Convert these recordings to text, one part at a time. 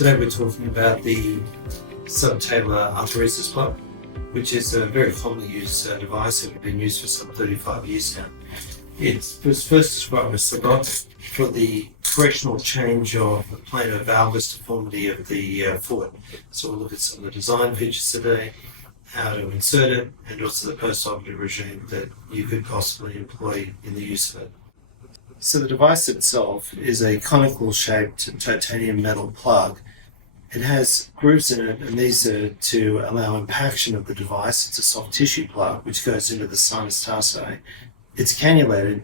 Today we're talking about the subtalar Arthroereisis plug, which is a very commonly used device that has been used for some 35 years now. It was first described as SLOT for the correctional change of the planar valgus deformity of the foot. So we'll look at some of the design features today, how to insert it, and also the post-operative regime that you could possibly employ in the use of it. So the device itself is a conical shaped titanium metal plug. It has grooves in it, and these are to allow impaction of the device. It's a soft tissue plug which goes into the sinus tarsi. It's cannulated,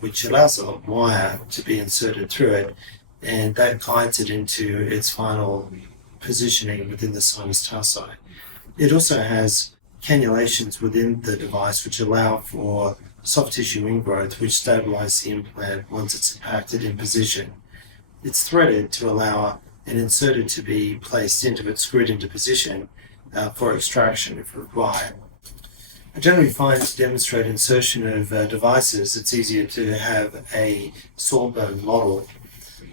which allows a wire to be inserted through it, and that guides it into its final positioning within the sinus tarsi. It also has cannulations within the device which allow for soft tissue ingrowth, which stabilize the implant once it's impacted in position. It's threaded to allow and inserted to be placed into it, screwed into position for extraction if required. I generally find to demonstrate insertion of devices, it's easier to have a sawbone model.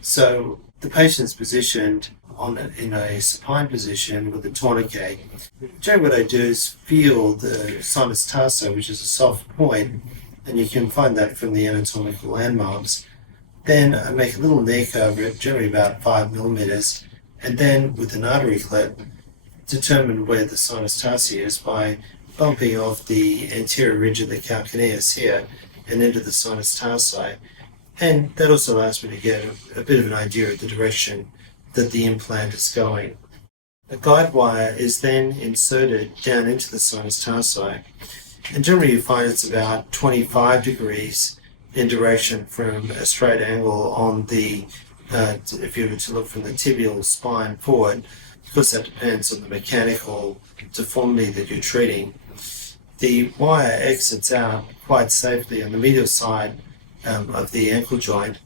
So the patient is positioned in a supine position with a tourniquet. Generally what I do is feel the sinus tarsi, which is a soft point, and you can find that from the anatomical landmarks. Then I make a little nick over it, generally about 5 millimeters, and then with an artery clip, determine where the sinus tarsi is by bumping off the anterior ridge of the calcaneus here and into the sinus tarsi. And that also allows me to get a bit of an idea of the direction that the implant is going. A guide wire is then inserted down into the sinus tarsi, and generally you find it's about 25 degrees in direction from a straight angle on the, if you were to look from the tibial spine forward, because that depends on the mechanical deformity that you're treating. The wire exits out quite safely on the medial side of the ankle joint,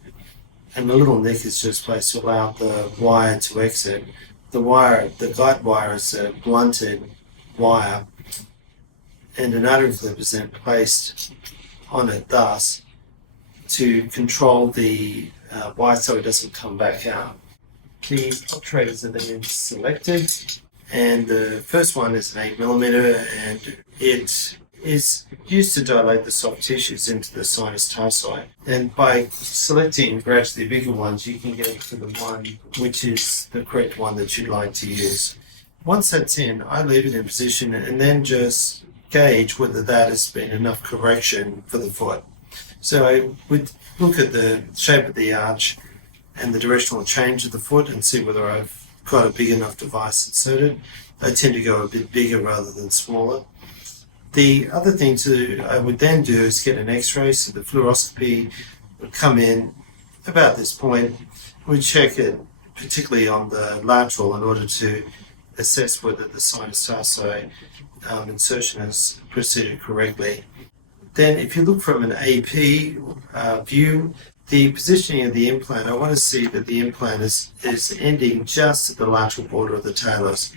and the little nick is just placed to allow the wire to exit. The guide wire is a blunted wire, and an artery clip is then placed on it thus to control the wire so it doesn't come back out. The obturators are then selected, and the first one is an 8 millimeter, and it is used to dilate the soft tissues into the sinus tarsi. And by selecting gradually bigger ones, you can get to the one which is the correct one that you'd like to use. Once that's in, I leave it in position and then just gauge whether that has been enough correction for the foot. So I would look at the shape of the arch and the directional change of the foot and see whether I've got a big enough device inserted. I tend to go a bit bigger rather than smaller. The other thing I would then do is get an x-ray, so the fluoroscopy would come in about this point. We'd check it particularly on the lateral in order to assess whether the sinus tarsi insertion has proceeded correctly. Then if you look from an AP view, the positioning of the implant, I want to see that the implant is ending just at the lateral border of the talus.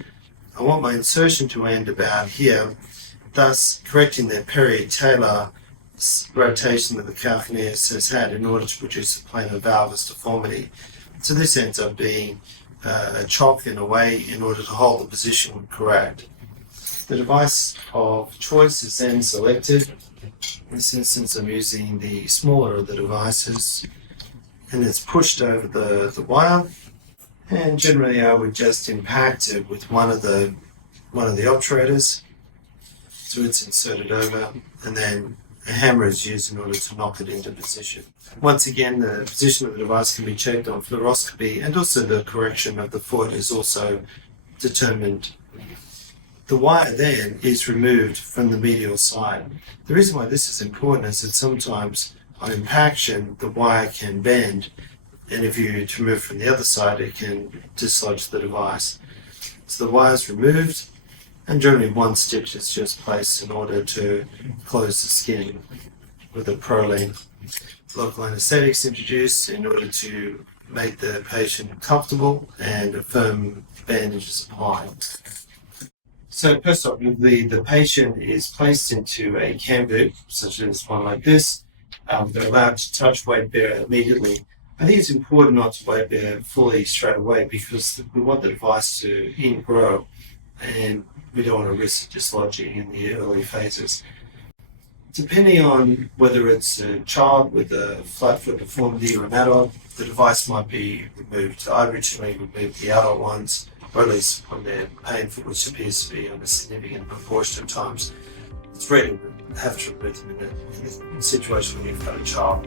I want my insertion to end about here, thus correcting the peritalar rotation that the calcaneus has had in order to produce a planar valgus deformity. So this ends up being a chock in a way in order to hold the position correct. The device of choice is then selected. In this instance I'm using the smaller of the devices, and it's pushed over the wire, and generally I would just impact it with one of the obturators. So it's inserted over, and then a hammer is used in order to knock it into position. Once again, the position of the device can be checked on fluoroscopy, and also the correction of the foot is also determined. The wire then is removed from the medial side. The reason why this is important is that sometimes on impaction the wire can bend, and if you remove from the other side it can dislodge the device. So the wire is removed, and generally one stitch is just placed in order to close the skin with a proline. Local anesthetic is introduced in order to make the patient comfortable, and a firm bandage is applied. So postoperatively, the patient is placed into a cam boot, such as one like this. They're allowed to touch weight bearer immediately. I think it's important not to wait there fully straight away because we want the device to ingrow and we don't want to risk dislodging in the early phases. Depending on whether it's a child with a flat foot deformity or an adult, the device might be removed. I originally removed the adult ones, or at least when they're painful, which appears to be on a significant proportion of times. It's rare to have to remove them in a situation when you've got a child.